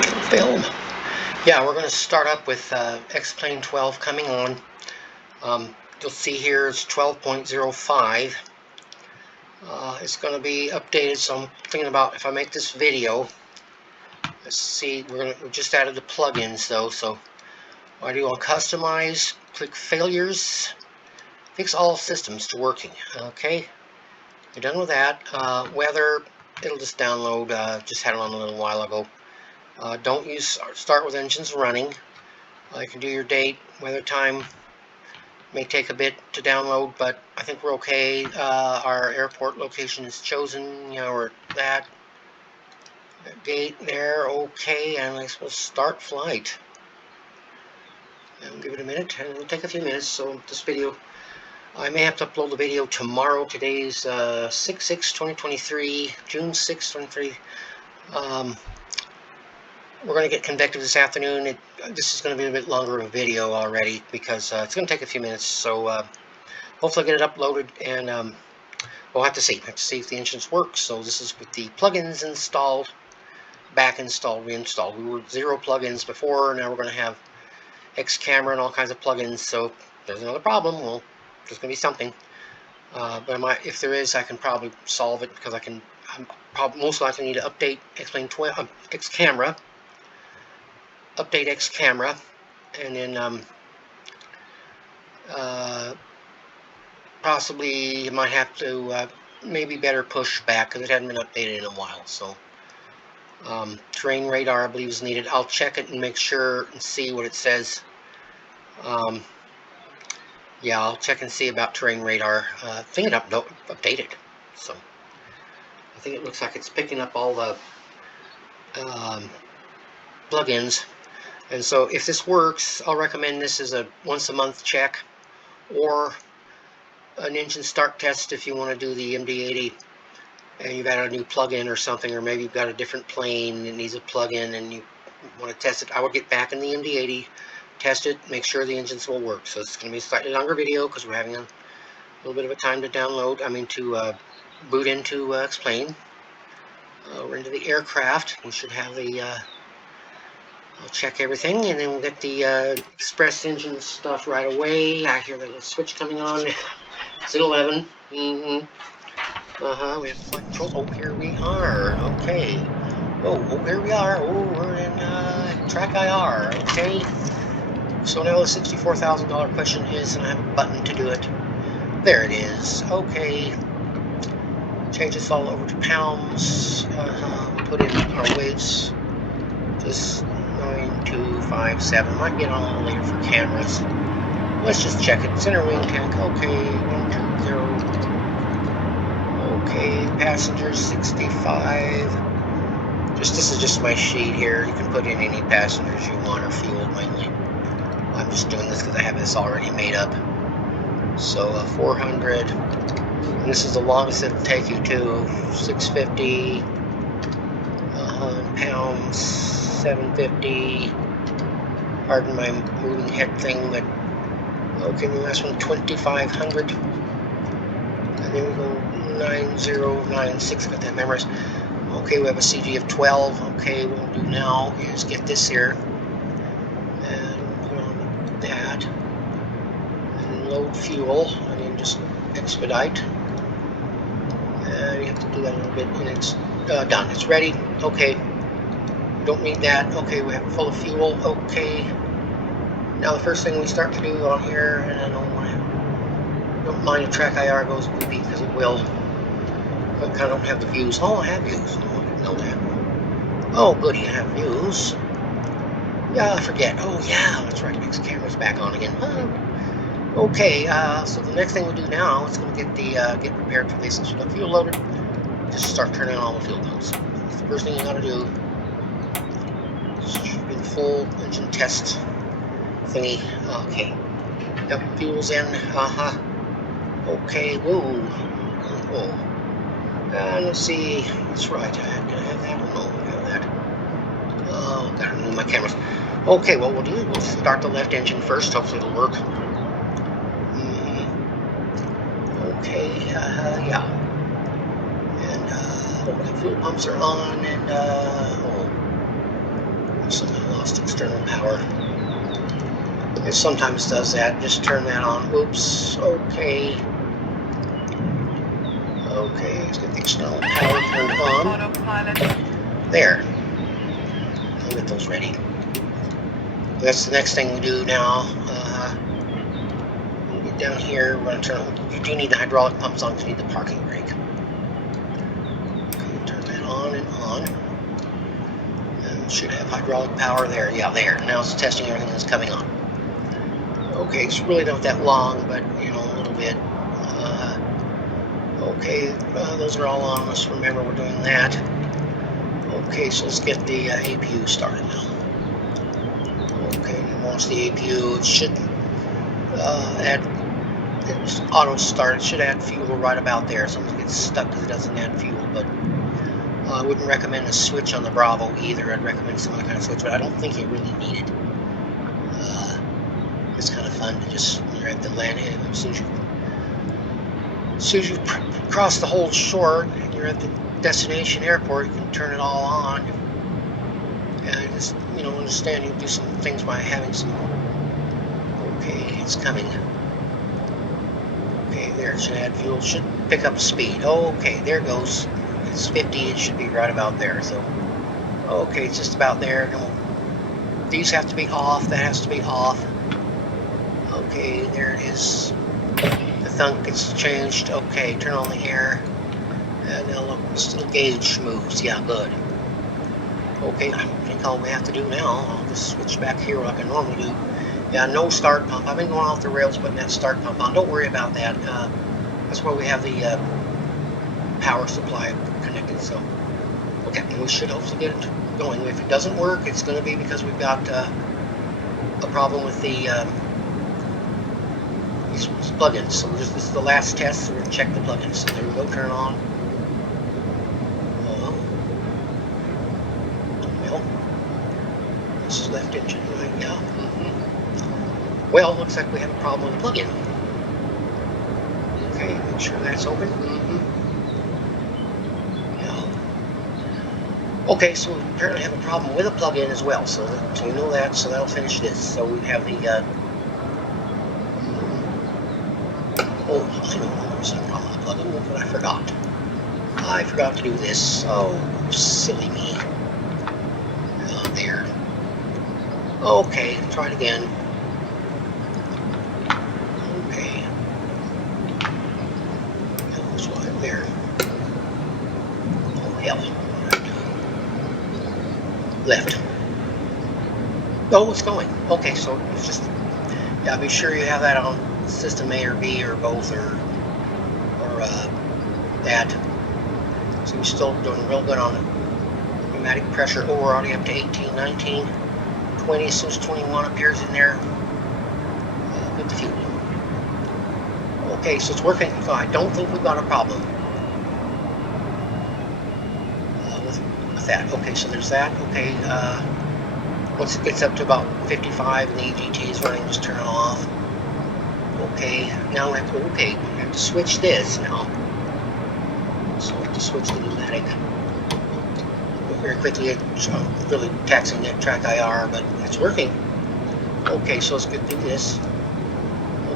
Film. Yeah, we're going to start up with X-Plane 12 coming on. You'll see here it's 12.05. It's going to be updated, so I'm thinking about if I make this video. Let's see, we just added the plugins though, so what I do on customize, click failures, fix all systems to working. Okay, you're done with that. Weather, it'll just download, just had it on a little while ago. Don't start with engines running. You can do your date, weather, time. May take a bit to download, but I think we're okay. Our airport location is chosen. We're at that gate there. Okay, and we'll start flight. And give it a minute, and it'll take a few minutes. So this video, I may have to upload the video tomorrow. Today's 6/6/2023, June 6, 2023. We're going to get convective this afternoon. This is going to be a bit longer of a video already because it's going to take a few minutes. So hopefully I'll get it uploaded, and we'll have to see. If the engines work. So this is with the plugins installed, back installed, reinstalled. We were 0 plugins before. Now we're going to have X camera and all kinds of plugins. So if there's another problem, well, there's going to be something. But if there is, I can probably solve it because I'm probably most likely need to update X-Plane 12, X camera. Update X camera, and then possibly you might have to maybe better push back because it hadn't been updated in a while. So terrain radar I believe is needed. I'll check it and make sure and see what it says. Yeah, I'll check and see about terrain radar. I think it updated, so I think it looks like it's picking up all the plugins. And so if this works, I'll recommend this as a once-a-month check or an engine start test if you want to do the MD-80 and you've added a new plug-in or something, or maybe you've got a different plane that needs a plug-in and you want to test it. I would get back in the MD-80, test it, make sure the engines will work. So it's going to be a slightly longer video because we're having a little bit of a time to download, to boot into X-Plane. We're into the aircraft. We should have the I'll check everything, and then we'll get the express engine stuff right away. I hear the little switch coming on. It's at 11. We have flight controls. Oh, here we are. Okay. Oh, here we are. Oh, we're in track IR. Okay. So now the $64,000 question is, and I have a button to do it. There it is. Okay. Change this all over to pounds. Put in our weights. Just 9257. Might get on a little later for cameras. Let's just check it. Center wing tank. Okay, 120. Okay, passengers 65. This is just my sheet here. You can put in any passengers you want or fuel mainly. I'm just doing this because I have this already made up. So 400. And this is the longest it'll take you to. 650. Pounds. 750. Pardon my moving head thing, but okay, the last one 2500, and then we go 9096. Got that memorized. Okay, we have a CG of 12. Okay, what we'll do now is get this here and put on that, and then load fuel, and then just expedite. And you have to do that a little bit, and it's done. It's ready. Okay. Don't need that. Okay, we have full of fuel. Okay. Now the first thing we start to do on here, and I don't mind if track IR goes goopy because it will. But I kind of don't have the views. Oh, I have views. Oh, I didn't know that. Oh, goody, I have views. Yeah, I forget. Oh, yeah, that's right. Next camera's back on again. Okay, so the next thing we do now is going to get prepared for this. So the fuel loaded. Just start turning on all the fuel pumps. That's the first thing you got to do. Should be the full engine test thingy. Okay. Yep, fuel's in. Okay, whoa. Whoa. And let's see. That's right. Can I have that? Oh, no, I have that. Oh, gotta move my cameras. Okay, what we'll do is we'll start the left engine first. Hopefully it'll work. Okay, yeah. And the fuel pumps are on, and lost external power. It sometimes does that. Just turn that on. Oops. Okay. Okay, let's get the external power turned on. There. I'll get those ready. That's the next thing we do now. We'll get down here. We're going to turn. You do need the hydraulic pumps on because you need the parking brake. Okay, turn that on and on. And should have hydraulic power there. Yeah, there. Now it's testing everything that's coming on. Okay, it's really not that long, but you know, a little bit. Okay, those are all on. Let's remember we're doing that. Okay, so let's get the APU started now. Okay, launch the APU. It should it's auto start. It should add fuel right about there. Sometimes it gets stuck because it doesn't add fuel, but I wouldn't recommend a switch on the Bravo either. I'd recommend some other kind of switch, but I don't think you really need it. It's kind of fun to just, when you're at the landing, as soon as you cross the whole shore and you're at the destination airport, you can turn it all on. And just, you know, understand you can do some things by having some. Okay, it's coming. Okay, there, it should add fuel. It should pick up speed. Okay, there it goes. It's 50. It should be right about there. So, okay, it's just about there. No, these have to be off. That has to be off. Okay, there it is. The thunk gets changed. Okay, turn on the air. And now look, the gauge moves. Yeah, good. Okay, I think all we have to do now, I'll just switch back here like I normally do. Yeah, no start pump. I've been going off the rails putting that start pump on. Don't worry about that. That's where we have the power supply connected. So, okay, we should hopefully get it going. If it doesn't work, it's going to be because we've got a problem with the these plugins. So this is the last test, so we're going to check the plugins. So there we go, turn it on. Well, this is left engine, right? Yeah. Well, looks like we have a problem with the plug-in. Okay, make sure that's open. Yeah. Okay, so we apparently have a problem with a plug-in as well. So we know that. So that'll finish this. So we have the. Oh, I know there's a problem with the plug-in. Look what I forgot. I forgot to do this. Oh, silly me. There. Okay, try it again. Okay. That was right there. Oh, hell. Left. Oh, it's going. Okay, so it's just, yeah, be sure you have that on system A or B or both or that. So we're still doing real good on it. Pneumatic pressure. Oh, we're already up to 18, 19, 20. As soon as 21 appears in there, good to fuel. Okay, so it's working. So I don't think we've got a problem with that. Okay, so there's that. Okay, once it gets up to about 55 and the EGT is running, just turn it off. Okay, now we have to, we have to switch this now. So we have to switch the pneumatic. Very quickly, it's really taxing that track IR, but it's working. Okay, so let's get through this.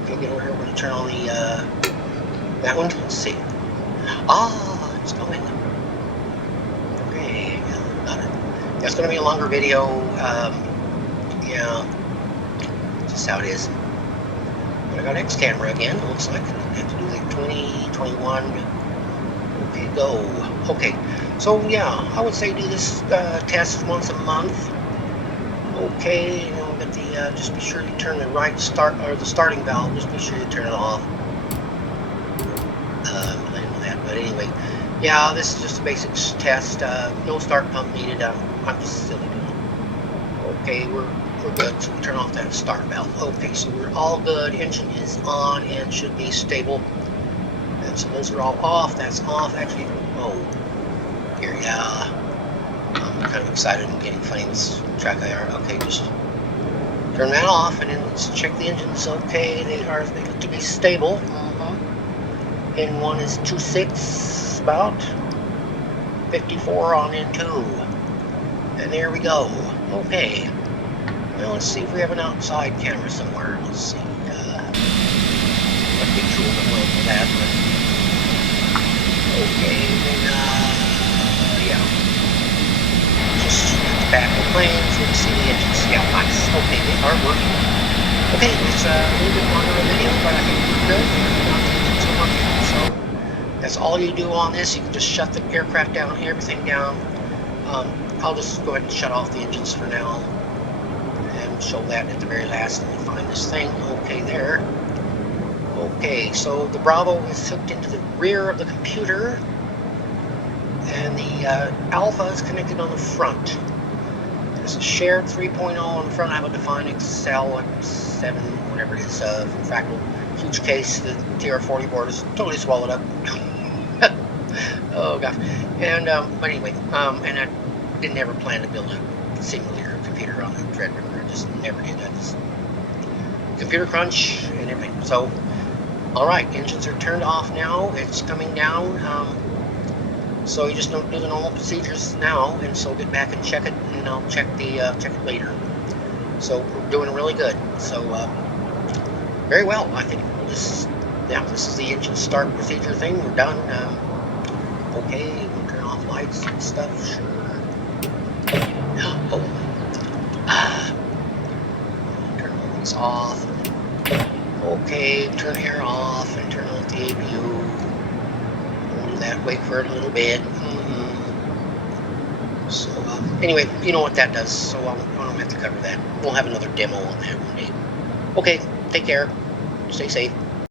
Okay, get over here. We're going to turn on the that one. Let's see. Ah, it's going. Okay, got it. That's going to be a longer video. Yeah, just how it is. But I got X camera again. It looks like I have to do like 20, 21. Okay, go. Okay. So yeah, I would say do this test once a month. Okay, you know, but the just be sure you turn the right start or the starting valve. Just be sure you turn it off. But anyway, yeah, this is just a basic test. No start pump needed. I'm just silly doing it. Okay, we're good. So we turn off that start valve. Okay, so we're all good. Engine is on and should be stable. And so those are all off. That's off. Actually, oh. Here, yeah, I'm kind of excited and getting funny with track IR. Okay, just turn that off and then let's check the engines. Okay, they look to be stable. N1 is 2.6, about 54 on N2, and there we go. Okay, Well, let's see if we have an outside camera somewhere. Let's see. A big tool that will for that, but okay, then yeah. Just at the back of the plane so we can see the engines. Yeah, nice. Okay, they are working. Okay, it's a little bit longer of a video, but I think we're good. The engines are working. So that's all you do on this. You can just shut the aircraft down, everything down. I'll just go ahead and shut off the engines for now and show that at the very last. Let me find this thing. Okay, there. Okay, so the Bravo is hooked into the rear of the computer, and the Alpha is connected on the front. There's a shared 3.0 on the front. I have a defined Excel at 7, whatever it is, fractal huge case. The TR40 board is totally swallowed up. Oh gosh. And but anyway, and I didn't ever plan to build a simulator computer on the Threadripper. I just never did. I just computer crunch and everything. So, all right, engines are turned off now. It's coming down. So you just don't do the normal procedures now, and so get back and check it, and I'll check it later. So we're doing really good. So very well. I think we'll just this is the engine start procedure thing. We're done. Okay, we'll turn off lights and stuff. Sure. Oh. Turn all these off. Okay, turn air off and turn off the APU. We'll do that. Wait for it a little bit. So anyway, you know what that does. So I don't have to cover that. We'll have another demo on that one day. Okay, take care. Stay safe.